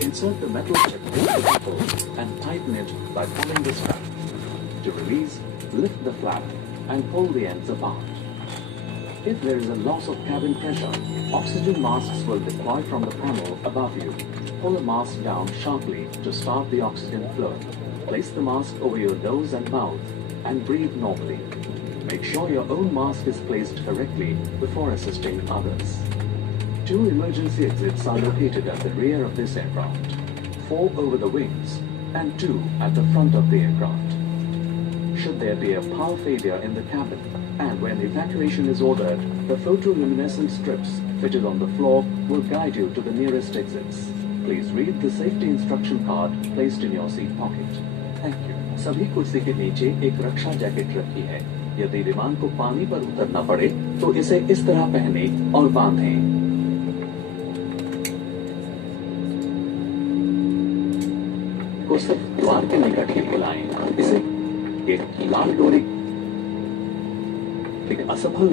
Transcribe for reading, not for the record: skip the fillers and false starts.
Insert the metal chip into the couple and tighten it by pulling the strap. To release, lift the flap and pull the ends apart. If there is a loss of cabin pressure, oxygen masks will deploy from the panel above you. Pull a mask down sharply to start the oxygen flow. Place the mask over your nose and mouth and breathe normally. Make sure your own mask is placed correctly before assisting others. 2 emergency exits are located at the rear of this aircraft, 4 over the wings and 2 at the front of the aircraft. Should there be a power failure in the cabin, and when evacuation is ordered, the photoluminescent strips fitted on the floor will guide you to the nearest exits. Please read the safety instruction card placed in your seat pocket. Thank you. सभी कुर्सी के नीचे एक रक्षा jacket रखी है। यदि विमान को पानी पर उतरना पड़े तो इसे इस तरह पहने और बांधें। को सिर्फ द्वार के निकट ही बुलाएं। इसे एक लाल डोरी असफल